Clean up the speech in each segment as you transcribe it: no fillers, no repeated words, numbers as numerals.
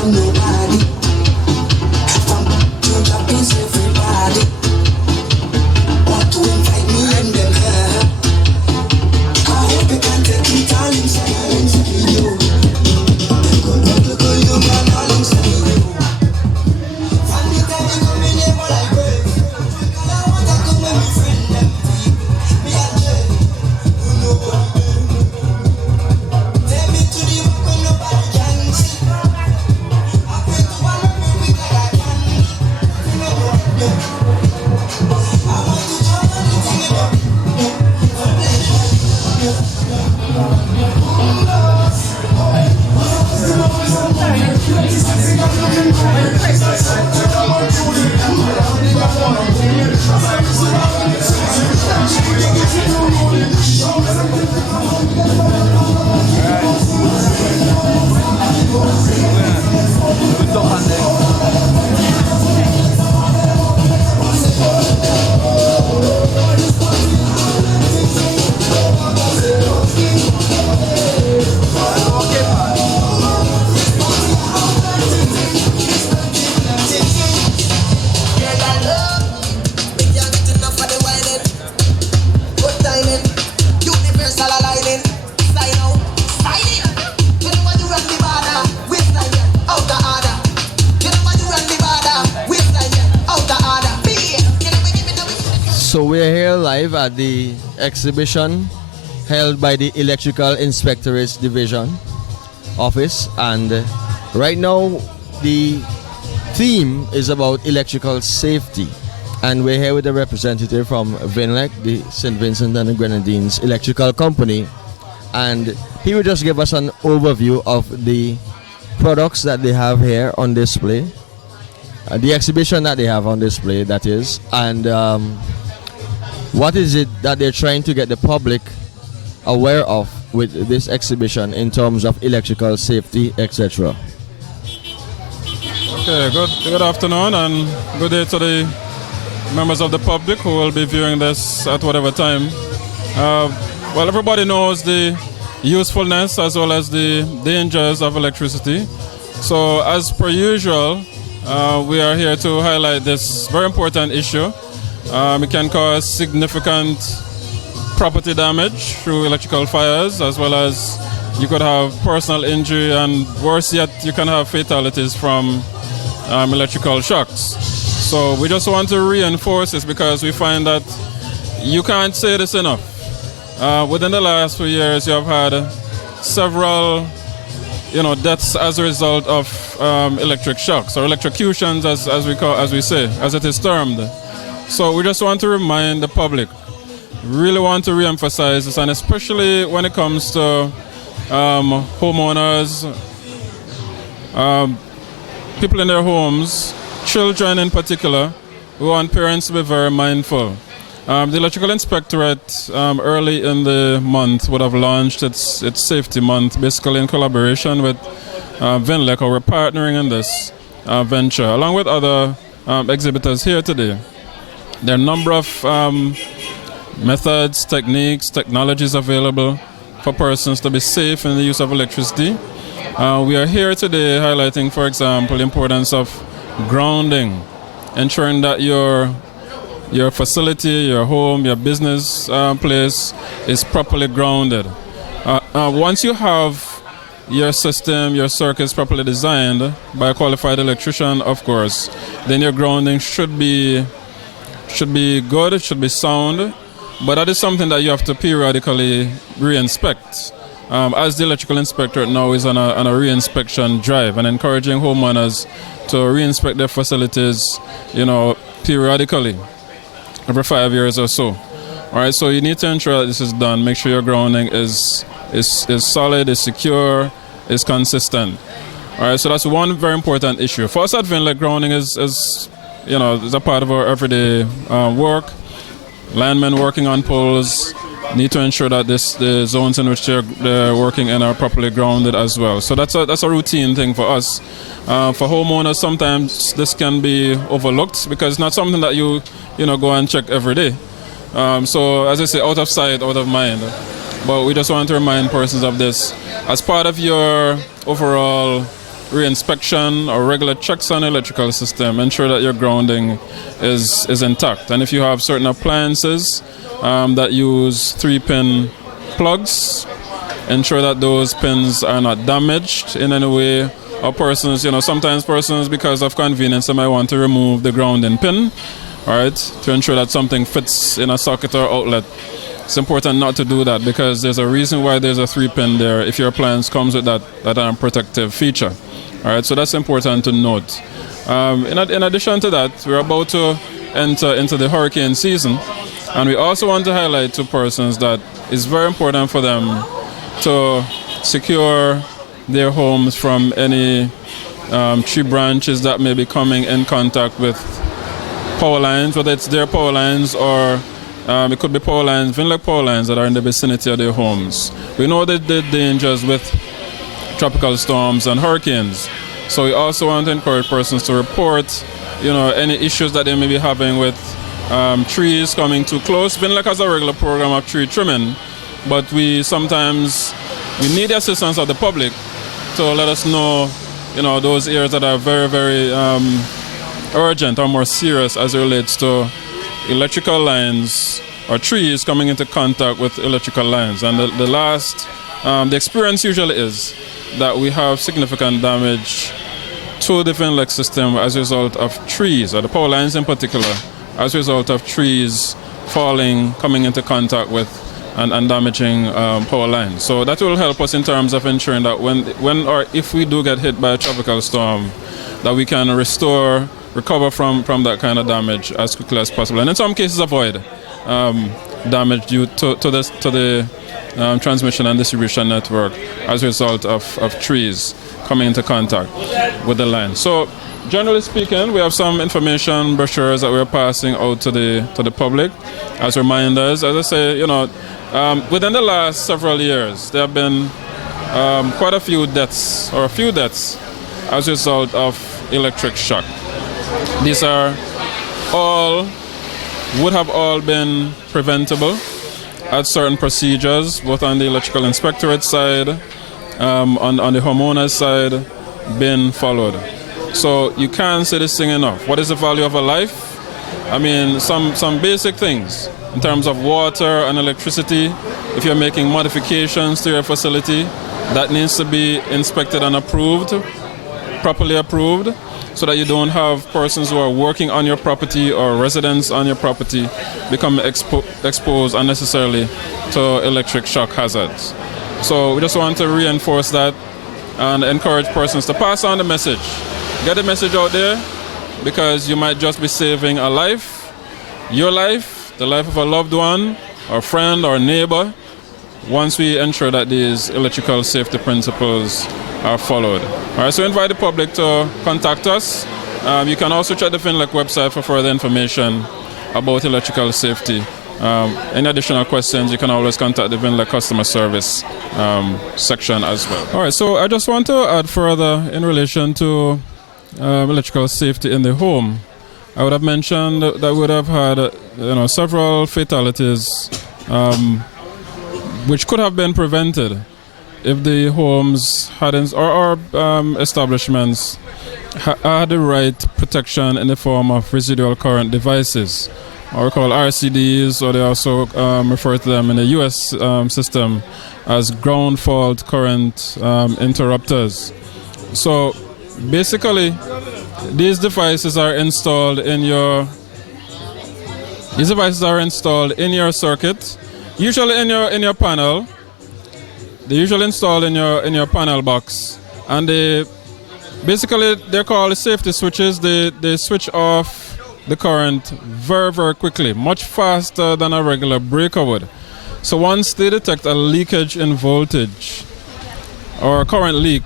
from nobody. From to job is everybody. Want to invite me and them here. I hope you can take it all inside you. Go, you man, all inside you. From the time you come in here, but I break. I want to come with my friend, them deep. Me and Jay, you know what I do. Take me to the work when nobody can see. I pray to one of me big like I can. You know what I do. I want to jump on the thing you know. So we're here live at the exhibition held by the Electrical Inspectorate's Division Office, and right now the theme is about electrical safety, and we're here with a representative from Vinlec, the St. Vincent and the Grenadines Electrical Company, and he will just give us an overview of the products that they have here on display, the exhibition that they have on display, that is, and what is it that they're trying to get the public aware of with this exhibition in terms of electrical safety, etc. Okay, good afternoon and good day to the members of the public who will be viewing this at whatever time. Well, everybody knows the usefulness as well as the dangers of electricity. So as per usual, we are here to highlight this very important issue. It can cause significant property damage through electrical fires, as well as you could have personal injury, and worse yet, you can have fatalities from electrical shocks. So we just want to reinforce this because we find that you can't say this enough. Within the last few years, you have had several deaths as a result of electric shocks, or electrocutions as it is termed. So we just want to remind the public, really want to re-emphasize this, and especially when it comes to homeowners, people in their homes, children in particular, we want parents to be very mindful. The Electrical Inspectorate early in the month would have launched its safety month, basically in collaboration with Vinlec, or we're partnering in this venture, along with other exhibitors here today. There are a number of methods, techniques, technologies available for persons to be safe in the use of electricity. We are here today highlighting, for example, the importance of grounding, ensuring that your facility, your home, your business place is properly grounded. Once you have your system, your circuits properly designed by a qualified electrician, of course, then your grounding should be good, it should be sound, but that is something that you have to periodically re-inspect. As the Electrical Inspectorate now is on a re-inspection drive and encouraging homeowners to re-inspect their facilities, periodically, every 5 years or so. All right, so you need to ensure that this is done. Make sure your grounding is solid, is secure, is consistent. All right, so that's one very important issue. For us at Vinlec, grounding is a part of our everyday work. Linemen working on poles need to ensure that the zones in which they're working in are properly grounded as well. So that's a routine thing for us. For homeowners, sometimes this can be overlooked because it's not something that you go and check every day. So as I say, out of sight, out of mind. But we just want to remind persons of this as part of your overall reinspection or regular checks on the electrical system, ensure that your grounding is intact. And if you have certain appliances that use 3-pin plugs, ensure that those pins are not damaged in any way. Or persons, sometimes persons, because of convenience, they might want to remove the grounding pin, all right, to ensure that something fits in a socket or outlet. It's important not to do that because there's a reason why there's a 3-pin there if your appliance comes with that protective feature. All right, so that's important to note. In addition to that, we're about to enter into the hurricane season, and we also want to highlight to persons that it's very important for them to secure their homes from any tree branches that may be coming in contact with power lines, whether it's their power lines or it could be power lines, Vinlec power lines that are in the vicinity of their homes. We know that the dangers with tropical storms and hurricanes. So we also want to encourage persons to report, any issues that they may be having with trees coming too close. Vinlec has a regular program of tree trimming, but we need the assistance of the public to let us know, those areas that are very, very urgent or more serious as it relates to electrical lines or trees coming into contact with electrical lines. And the experience usually is that we have significant damage to the Vinlec system as a result of trees, or the power lines in particular, as a result of trees falling, coming into contact with and damaging power lines. So that will help us in terms of ensuring that when or if we do get hit by a tropical storm, that we can recover from that kind of damage as quickly as possible, and in some cases avoid damage due to the transmission and distribution network as a result of trees coming into contact with the line. So generally speaking, we have some information brochures that we're passing out to the public as reminders. As I say, within the last several years, there have been quite a few deaths as a result of electric shock. These would have all been preventable at certain procedures, both on the electrical inspectorate side, on the homeowner's side, been followed. So you can't say this thing enough. What is the value of a life? I mean, some basic things in terms of water and electricity. If you're making modifications to your facility, that needs to be inspected and approved, properly approved, so that you don't have persons who are working on your property or residents on your property become exposed unnecessarily to electric shock hazards. So we just want to reinforce that and encourage persons to pass on the message. Get the message out there, because you might just be saving a life, your life, the life of a loved one, or friend, or neighbor, once we ensure that these electrical safety principles are followed. All right, so invite the public to contact us. You can also check the Vinlec website for further information about electrical safety. Any additional questions, you can always contact the Vinlec customer service section as well. All right, so I just want to add further in relation to electrical safety in the home. I would have mentioned that we would have had several fatalities which could have been prevented if the homes hadn't, or establishments had the right protection in the form of residual current devices, or called RCDs, or they also refer to them in the US system as ground fault current interrupters. So basically, these devices are installed in your circuit, usually in your panel. They're usually installed in your panel box, and they're called safety switches. They switch off the current very, very quickly, much faster than a regular breaker would. So once they detect a leakage in voltage or a current leak,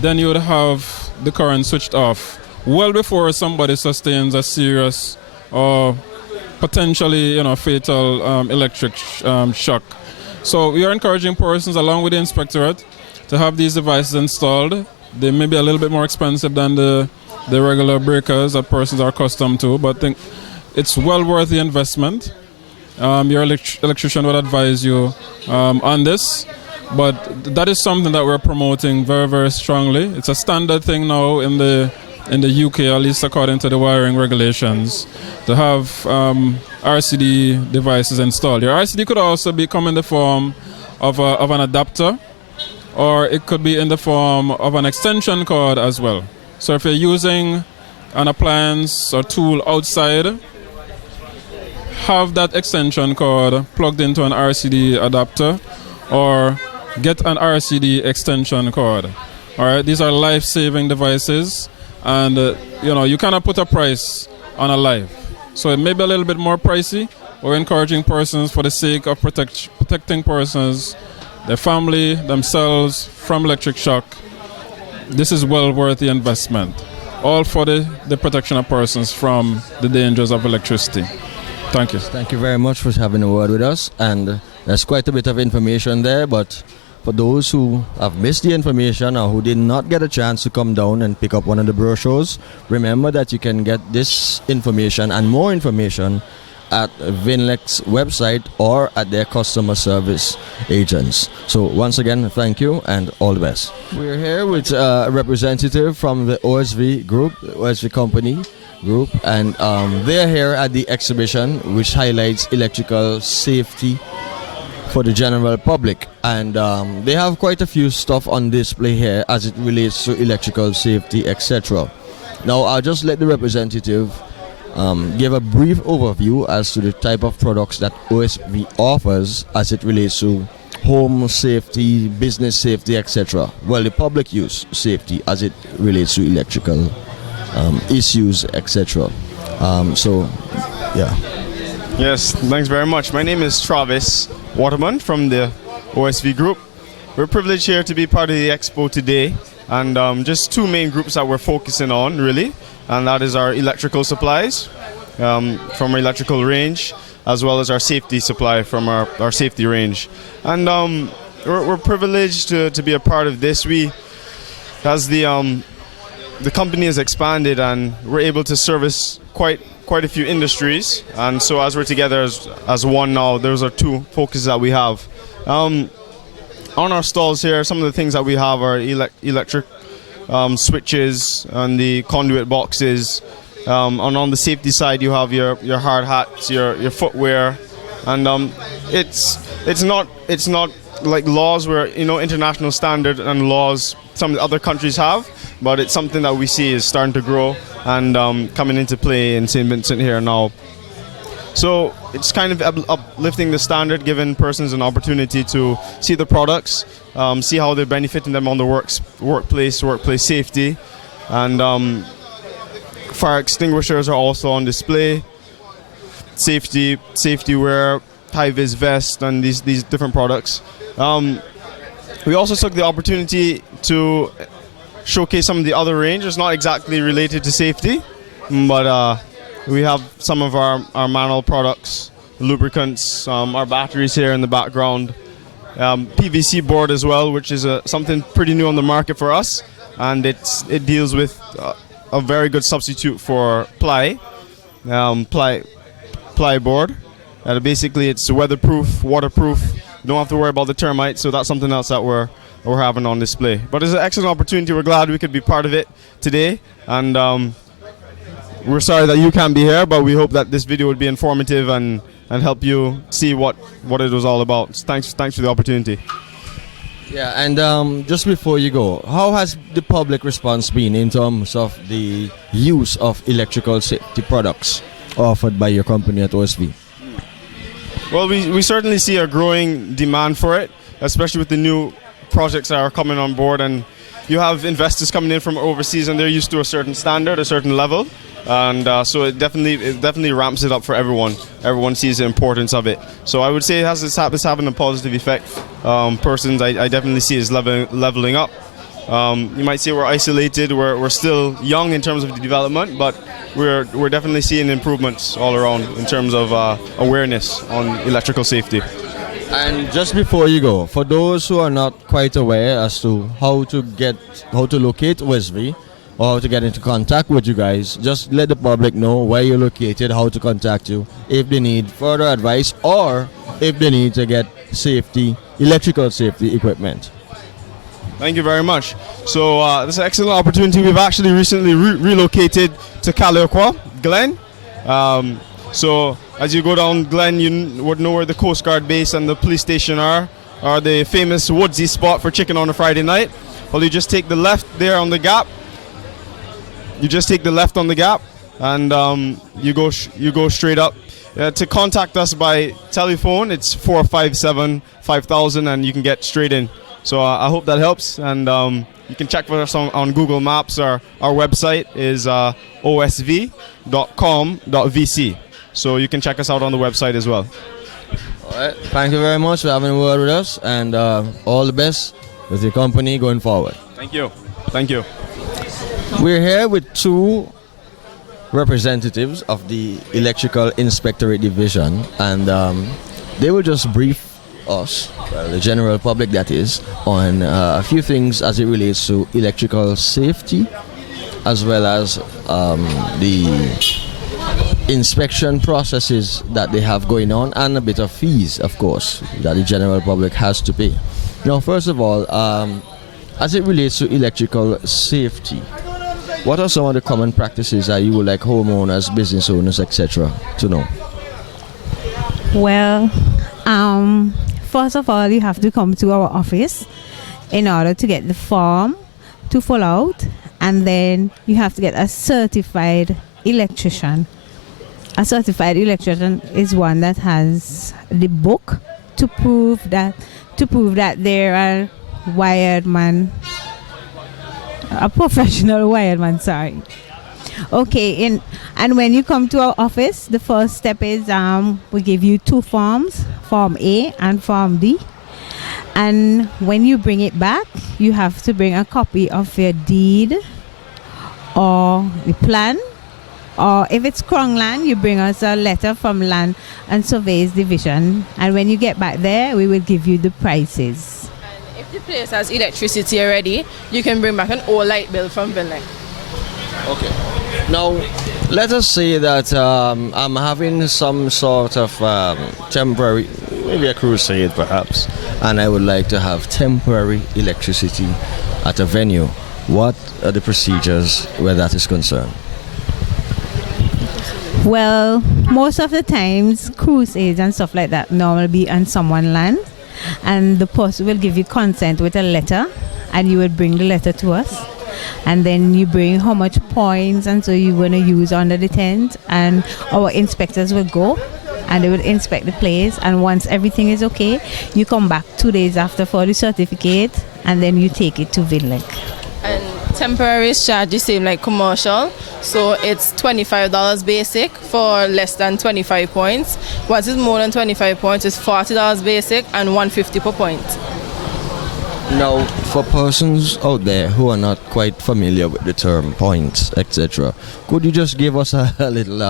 then you would have the current switched off well before somebody sustains a serious or potentially fatal electric shock. So we are encouraging persons, along with the Inspectorate, to have these devices installed. They may be a little bit more expensive than the regular breakers that persons are accustomed to, but I think it's well worth the investment. Your electrician would advise you on this. But that is something that we're promoting very, very strongly. It's a standard thing now in the UK, at least according to the wiring regulations, to have RCD devices installed. Your RCD could also come in the form of an adapter, or it could be in the form of an extension cord as well. So if you're using an appliance or tool outside, have that extension cord plugged into an RCD adapter, or get an RCD extension cord. All right, these are life-saving devices, and you cannot put a price on a life. So it may be a little bit more pricey. We're encouraging persons for the sake of protecting persons, their family, themselves from electric shock. This is well worth the investment, all for the protection of persons from the dangers of electricity. Thank you. Thank you very much for having a word with us. And there's quite a bit of information there, but for those who have missed the information or who did not get a chance to come down and pick up one of the brochures, remember that you can get this information and more information at Vinlec's website or at their customer service agents. So once again, thank you and all the best. We're here with a representative from the OSV group, the OSV company group, and they're here at the exhibition which highlights electrical safety for the general public, and they have quite a few stuff on display here as it relates to electrical safety, etc. Now I'll just let the representative give a brief overview as to the type of products that OSV offers as it relates to home safety, business safety, etc. Well, the public use safety as it relates to electrical issues, etc. So, yeah. Yes, thanks very much. My name is Travis Waterman from the OSV group. We're privileged here to be part of the expo today, and just two main groups that we're focusing on really, and that is our electrical supplies from our electrical range, as well as our safety supply from our safety range. And we're privileged to be a part of this. As the company has expanded and we're able to service quite a few industries, and so as we're together as one now, those are two focuses that we have. On our stalls here, some of the things that we have are electric switches and the conduit boxes. On the safety side, you have your hard hats, your footwear, and it's not like laws where international standard and laws some of the other countries have, but it's something that we see is starting to grow and coming into play in St. Vincent here now. So it's kind of uplifting the standard, giving persons an opportunity to see the products, see how they're benefiting them on the workplace safety, and fire extinguishers are also on display, safety wear, high-vis vest, and these different products. We also took the opportunity to showcase some of the other range. It's not exactly related to safety, but we have some of our manual products, lubricants, our batteries here in the background, PVC board as well, which is something pretty new on the market for us, and it deals with a very good substitute for ply board. Basically, it's weatherproof, waterproof. You don't have to worry about the termites, so that's something else that we're having on display. But it's an excellent opportunity. We're glad we could be part of it today, and we're sorry that you can't be here, but we hope that this video would be informative and help you see what it was all about. Thanks for the opportunity. Yeah, and just before you go, how has the public response been in terms of the use of electrical safety products offered by your company at OSV? Well, we certainly see a growing demand for it, especially with the new projects that are coming on board, and you have investors coming in from overseas and they're used to a certain standard, a certain level, and so it definitely ramps it up for everyone. Everyone sees the importance of it. So I would say it's having a positive effect. Persons I definitely see is leveling up. You might say we're isolated, we're still young in terms of the development, but we're definitely seeing improvements all around in terms of awareness on electrical safety. And just before you go, for those who are not quite aware as to how to locate OSV, or how to get into contact with you guys, just let the public know where you're located, how to contact you, if they need further advice or if they need to get electrical safety equipment. Thank you very much. So this is an excellent opportunity. We've actually recently relocated to Kaliokwa, Glen. So as you go down Glen, you would know where the Coast Guard base and the police station are the famous woodsy spot for chicken on a Friday night. Well, you just take the left there on the gap. You just take the left on the gap, and you go straight up. To contact us by telephone, it's 457-5000, and you can get straight in. So I hope that helps, and you can check for us on Google Maps. Our website is osv.com.vc, so you can check us out on the website as well. All right. Thank you very much for having a word with us, and all the best with your company going forward. Thank you. Thank you. We're here with two representatives of the Electrical Inspectorate Division, and they will just brief us, the general public that is, on a few things as it relates to electrical safety, as well as the inspection processes that they have going on, and a bit of fees, of course, that the general public has to pay. Now, first of all, as it relates to electrical safety, what are some of the common practices that you would like homeowners, business owners, etc. to know? Well, first of all, you have to come to our office in order to get the form to fill out, and then you have to get a certified electrician. A certified electrician is one that has the book to prove that they're a wired man, a professional wired man. Sorry. Okay, and when you come to our office, the first step is we give you two forms, Form A and Form D. And when you bring it back, you have to bring a copy of your deed or the plan. Or if it's Crown Land, you bring us a letter from Land and Surveys Division. And when you get back there, we will give you the prices. And if the place has electricity already, you can bring back an old light bill from Vincent. Okay. Now, let us say that I'm having some sort of temporary, maybe a crusade perhaps, and I would like to have temporary electricity at a venue. What are the procedures where that is concerned? Well, most of the times, crusades and stuff like that normally be on someone's land, and the person will give you consent with a letter, and you would bring the letter to us. And then you bring how much points and so you're going to use under the tent, and our inspectors will go and they will inspect the place, and once everything is okay, you come back 2 days after for the certificate, and then you take it to Vinlink. And temporary is charged the same like commercial, so it's $25 basic for less than 25 points. Once it's more than 25 points, it's $40 basic and $150 per point. Now, for persons out there who are not quite familiar with the term points, etc., could you just give us a little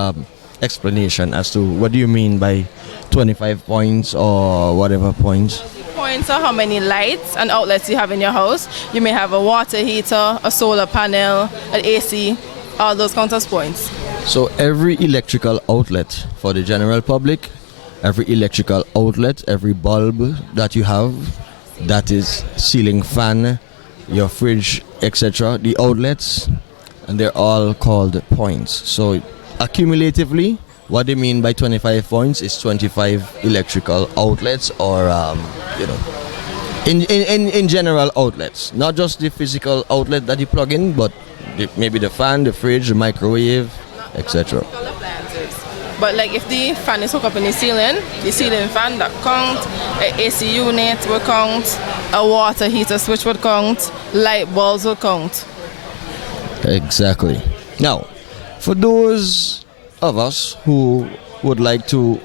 explanation as to what do you mean by 25 points or whatever points? Points are how many lights and outlets you have in your house. You may have a water heater, a solar panel, an AC, all those count as points. So every electrical outlet for the general public, every electrical outlet, every bulb that you have, that is ceiling fan, your fridge, etc., the outlets, and they're all called points. So accumulatively, what they mean by 25 points is 25 electrical outlets, or in general outlets, not just the physical outlet that you plug in, but maybe the fan, the fridge, the microwave, etc. But like if the fan is hooked up in the ceiling fan that count, an AC unit will count, a water heater switch would count, light bulbs will count. Exactly. Now, for those of us who would like to,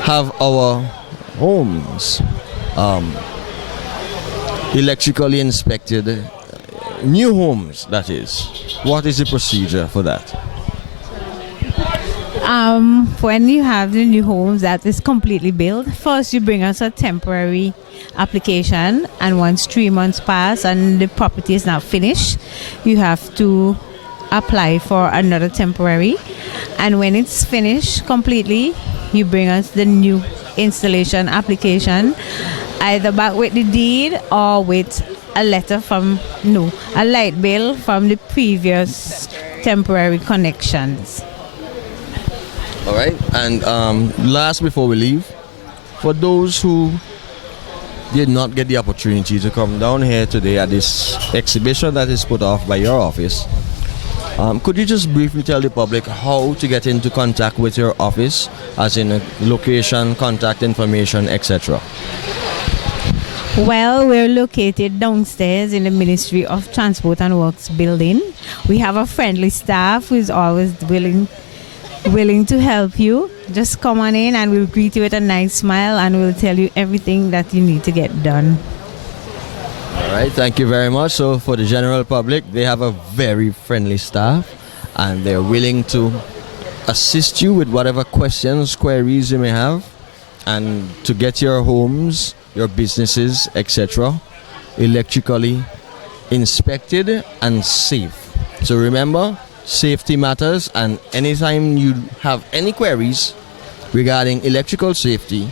have our homes electrically inspected, new homes that is, what is the procedure for that? When you have the new homes that is completely built, first you bring us a temporary application, and once 3 months pass and the property is not finished, you have to apply for another temporary, and when it's finished completely, you bring us the new installation application, either back with the deed or with a light bill from the previous temporary connections. All right. And last before we leave, for those who did not get the opportunity to come down here today at this exhibition that is put off by your office, could you just briefly tell the public how to get into contact with your office, as in location, contact information, etc.? Well, we're located downstairs in the Ministry of Transport and Works building. We have a friendly staff who is always willing to help you. Just come on in and we'll greet you with a nice smile and we'll tell you everything that you need to get done. All right, thank you very much. So for the general public, they have a very friendly staff and they're willing to assist you with whatever questions, queries you may have, and to get your homes, your businesses, etc., electrically inspected and safe. So remember, safety matters, and anytime you have any queries regarding electrical safety,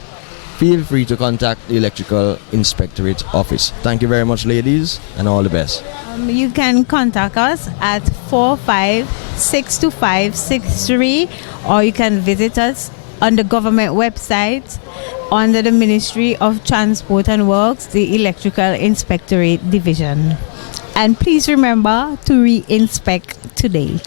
feel free to contact the Electrical Inspectorate office. Thank you very much, ladies, and all the best. You can contact us at 4562563, or you can visit us on the government website under the Ministry of Transport and Works, the Electrical Inspectorate Division. And please remember to re-inspect today.